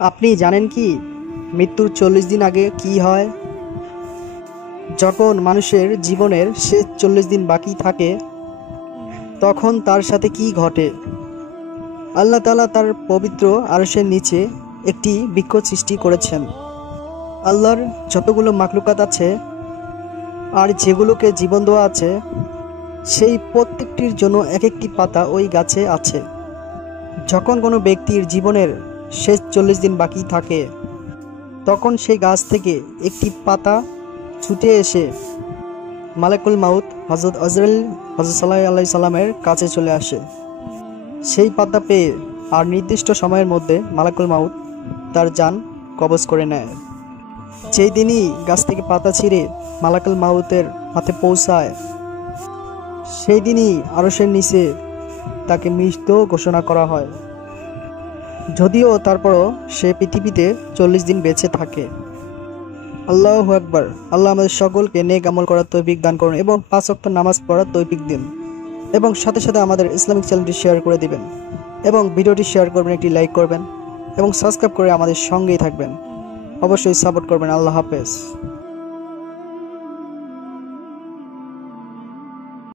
আপনি জানেন কি মৃত্যুর 40 দিন আগে কি হয়? যখন মানুষের জীবনের শেষ 40 দিন বাকি থাকে তখন তার সাথে কি ঘটে? আল্লাহ তাআলা তার পবিত্র আরশের নিচে একটি বৃক্ষ সৃষ্টি করেছেন। আল্লাহর যতগুলো মাখলুকাত আছে আর যেগুলোকে জীবন দেওয়া আছে সেই প্রত্যেকটির জন্য এক একটি পাতা ওই গাছে আছে। যখন কোনো ব্যক্তির জীবনের শেষ 40 দিন বাকি থাকে তখন সেই গাছ থেকে একটি পাতা ছুটে এসে মালাকুল মাউত হযরত আজরাইল হযরত সাল্লাল্লাহু আলাইহি সাল্লামের কাছে চলে আসে। সেই পাতা পেয়ে আর নির্দিষ্ট সময়ের মধ্যে মালাকুল মাউত তার জান কবজ করে নেয়। যেই দিনই গাছ থেকে পাতা ছিঁড়ে মালাকুল মাউতের হাতে পৌঁছায় সেই দিনই আরশের নিচে তাকে মৃত ঘোষণা করা হয়, যদিও তারপরও সে পৃথিবীতে 40 দিন বেঁচে থাকে। আল্লাহু আকবার। আল্লাহ আমাদের সকলকে নেক আমল করার তৌফিক দান করুন এবং 5 ওয়াক্ত নামাজ পড়ার তৌফিক দিন এবং সাথে সাথে আমাদের ইসলামিক চ্যানেলটি শেয়ার করে দিবেন এবং ভিডিওটি শেয়ার করবেন, একটি লাইক করবেন এবং সাবস্ক্রাইব করে আমাদের সঙ্গেই থাকবেন। অবশ্যই সাপোর্ট করবেন। আল্লাহ হাফেজ।